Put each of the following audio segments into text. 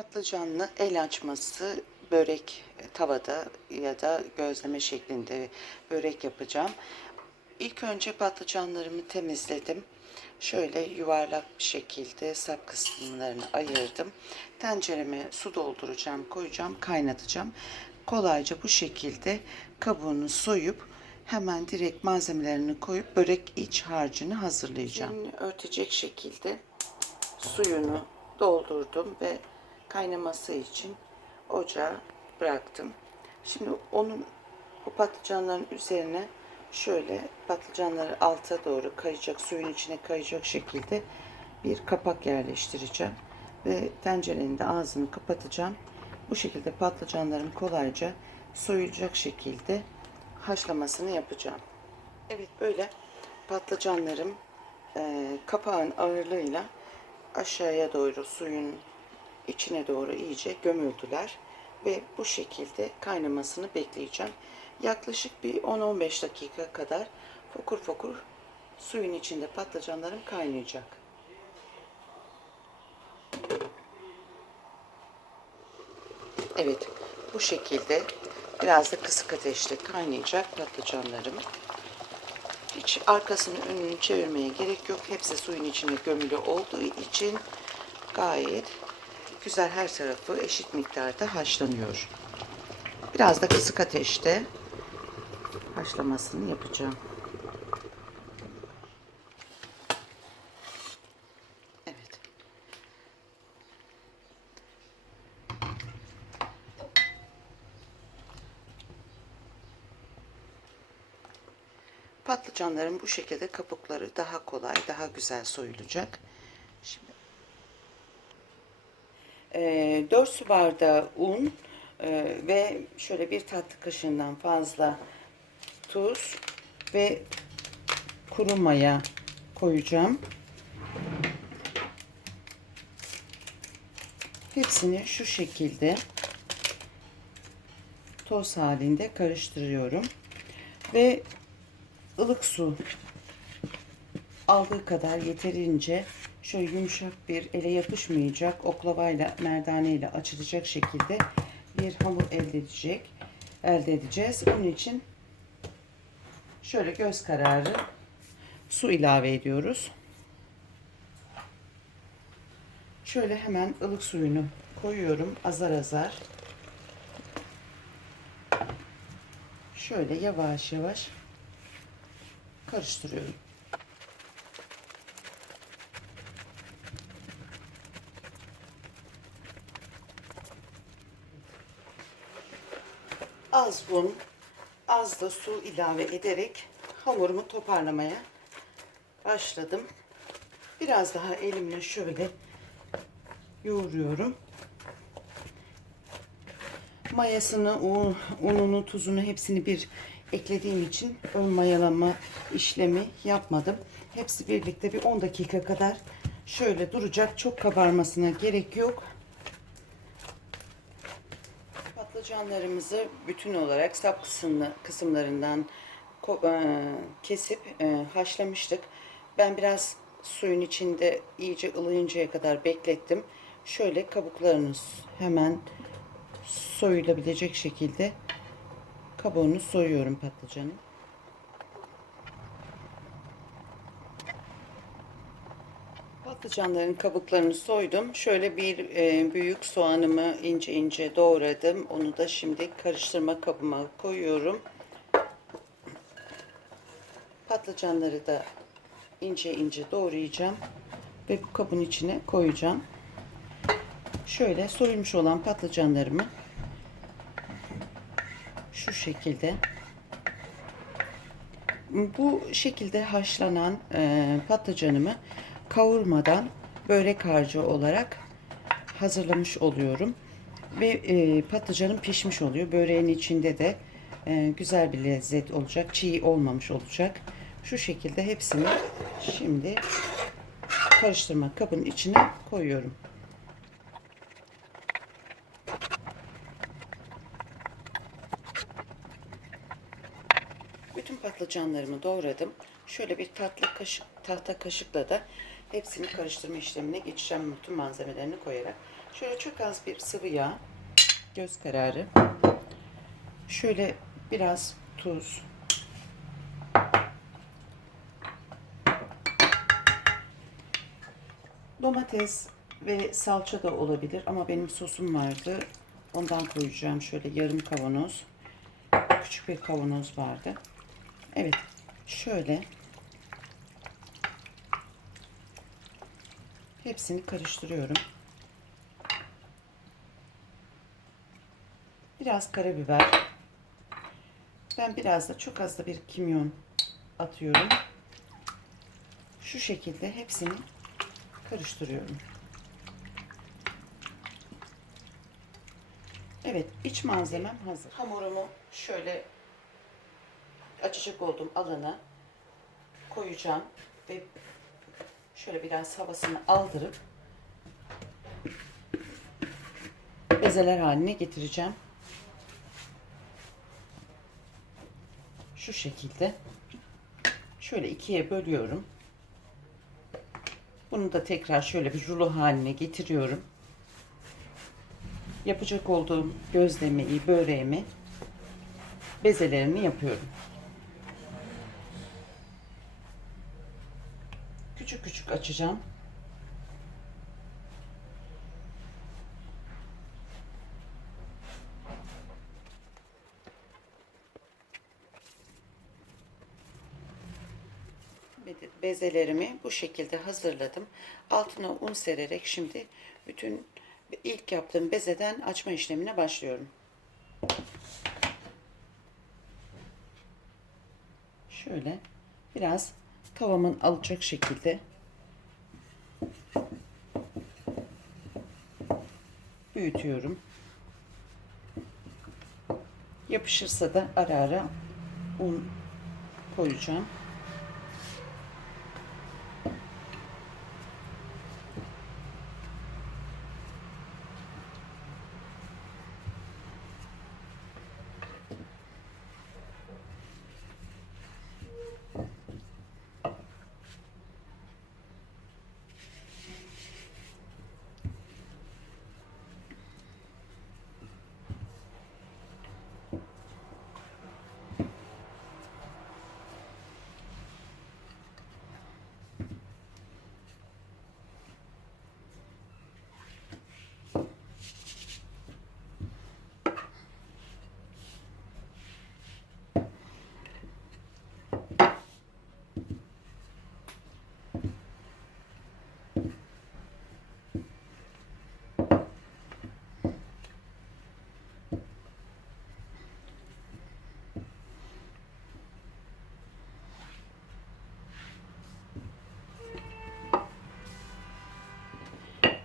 Patlıcanlı el açması börek e, tavada ya da gözleme şeklinde börek yapacağım. İlk önce patlıcanlarımı temizledim. Şöyle yuvarlak bir şekilde sap kısımlarını ayırdım. Tencereme su dolduracağım, koyacağım, kaynatacağım. Kolayca bu şekilde kabuğunu soyup hemen direkt malzemelerini koyup börek iç harcını hazırlayacağım. Üzerini örtecek şekilde suyunu doldurdum ve kaynaması için ocağa bıraktım. Şimdi onun bu patlıcanların üzerine şöyle patlıcanları alta doğru kayacak, suyun içine kayacak şekilde bir kapak yerleştireceğim. Ve tencerenin de ağzını kapatacağım. Bu şekilde patlıcanların kolayca soyulacak şekilde haşlamasını yapacağım. Evet böyle patlıcanlarım e, kapağın ağırlığıyla aşağıya doğru suyun içine doğru iyice gömüldüler ve bu şekilde kaynamasını bekleyeceğim. Yaklaşık bir 10-15 dakika kadar fokur fokur suyun içinde patlıcanlarım kaynayacak. Evet bu şekilde biraz da kısık ateşte kaynayacak patlıcanlarım. Hiç arkasını önünü çevirmeye gerek yok. Hepsi suyun içine gömülü olduğu için gayet güzel her tarafı eşit miktarda haşlanıyor. Biraz da kısık ateşte haşlamasını yapacağım. Evet. Patlıcanların bu şekilde kabukları daha kolay, daha güzel soyulacak. Şimdi e, 4 su bardağı un e, ve şöyle bir tatlı kaşığından fazla tuz ve kuru maya koyacağım. Hepsini şu şekilde toz halinde karıştırıyorum. Ve ılık su aldığı kadar yeterince şöyle yumuşak bir ele yapışmayacak oklavayla merdaneyle açılacak şekilde bir hamur elde edecek elde edeceğiz. Onun için şöyle göz kararı su ilave ediyoruz. Şöyle hemen ılık suyunu koyuyorum azar azar. Şöyle yavaş yavaş karıştırıyorum. Az un, az da su ilave ederek hamurumu toparlamaya başladım. Biraz daha elimle şöyle yoğuruyorum. Mayasını, un, ununu, tuzunu hepsini bir eklediğim için ön mayalama işlemi yapmadım. Hepsi birlikte bir 10 dakika kadar şöyle duracak. Çok kabarmasına gerek yok. Patlıcanlarımızı bütün olarak sap kısımlı, kısımlarından e, kesip e, haşlamıştık. Ben biraz suyun içinde iyice ılıyıncaya kadar beklettim. Şöyle kabuklarını hemen soyulabilecek şekilde kabuğunu soyuyorum patlıcanın. Patlıcanların kabuklarını soydum. Şöyle bir e, büyük soğanımı ince ince doğradım. Onu da şimdi karıştırma kabıma koyuyorum. Patlıcanları da ince ince doğrayacağım ve bu kabın içine koyacağım. Şöyle soyulmuş olan patlıcanlarımı şu şekilde bu şekilde haşlanan e, patlıcanımı kavurmadan börek harcı olarak hazırlamış oluyorum. Ve e, patlıcanım pişmiş oluyor. Böreğin içinde de e, güzel bir lezzet olacak. Çiğ olmamış olacak. Şu şekilde hepsini şimdi karıştırma kabın içine koyuyorum. Bütün patlıcanlarımı doğradım. Şöyle bir tatlı kaşık, tahta kaşıkla da hepsini karıştırma işlemine geçeceğim. Bütün malzemelerini koyarak. Şöyle çok az bir sıvı yağ. Göz kararı. Şöyle biraz tuz. Domates ve salça da olabilir ama benim sosum vardı. Ondan koyacağım şöyle yarım kavanoz. Küçük bir kavanoz vardı. Evet. Şöyle hepsini karıştırıyorum. Biraz karabiber. Ben biraz da çok az da bir kimyon atıyorum. Şu şekilde hepsini karıştırıyorum. Evet, iç malzemem hazır. Hamurumu şöyle açacak olduğum alana koyacağım ve şöyle biraz havasını aldırıp bezeler haline getireceğim. Şu şekilde şöyle ikiye bölüyorum. Bunu da tekrar şöyle bir rulo haline getiriyorum. Yapacak olduğum gözlemeyi, böreğimi bezelerini yapıyorum. Küçük küçük açacağım. bezelerimi bu şekilde hazırladım. Altına un sererek şimdi bütün ilk yaptığım bezeden açma işlemine başlıyorum. Şöyle biraz tavamın alacak şekilde büyütüyorum. Yapışırsa da ara ara un koyacağım.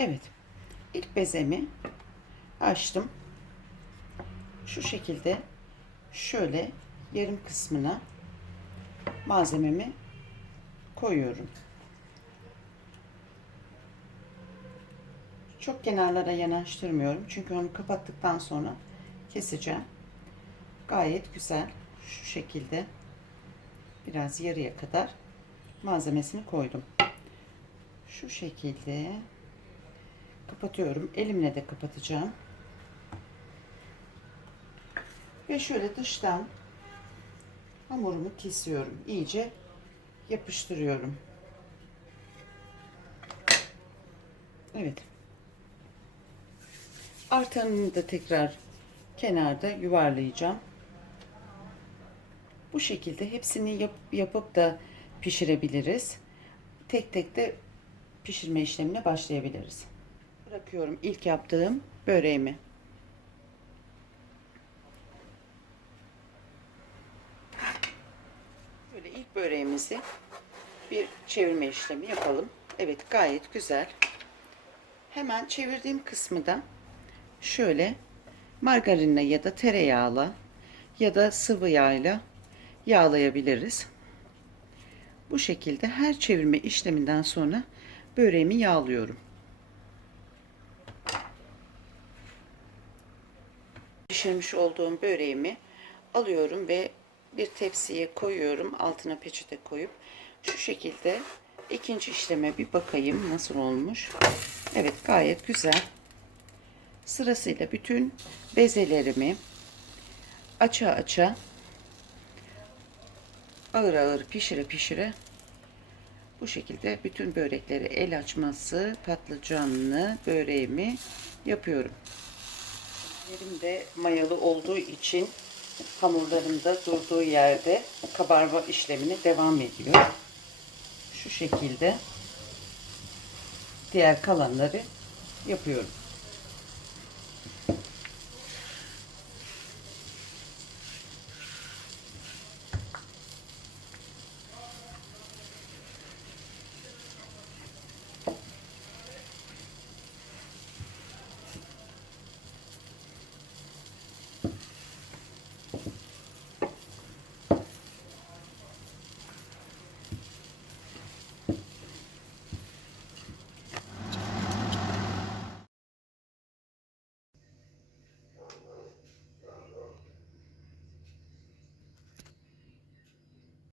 Evet. İlk bezemi açtım. Şu şekilde şöyle yarım kısmına malzememi koyuyorum. Çok kenarlara yanaştırmıyorum. Çünkü onu kapattıktan sonra keseceğim. Gayet güzel. Şu şekilde biraz yarıya kadar malzemesini koydum. Şu şekilde kapatıyorum. Elimle de kapatacağım. Ve şöyle dıştan hamurumu kesiyorum. İyice yapıştırıyorum. Evet. Artanını da tekrar kenarda yuvarlayacağım. Bu şekilde hepsini yap, yapıp da pişirebiliriz. Tek tek de pişirme işlemine başlayabiliriz. Bırakıyorum ilk yaptığım böreğimi. Böyle ilk böreğimizi bir çevirme işlemi yapalım. Evet gayet güzel. Hemen çevirdiğim kısmı da şöyle margarinle ya da tereyağla ya da sıvı yağla yağlayabiliriz. Bu şekilde her çevirme işleminden sonra böreğimi yağlıyorum. Pişirmiş olduğum böreğimi alıyorum ve bir tepsiye koyuyorum. Altına peçete koyup şu şekilde ikinci işleme bir bakayım nasıl olmuş. Evet gayet güzel. Sırasıyla bütün bezelerimi aça aça ağır ağır pişire pişire bu şekilde bütün börekleri el açması patlıcanlı böreğimi yapıyorum. Yerim de mayalı olduğu için hamurlarım da durduğu yerde kabarma işlemine devam ediyor. Şu şekilde diğer kalanları yapıyorum.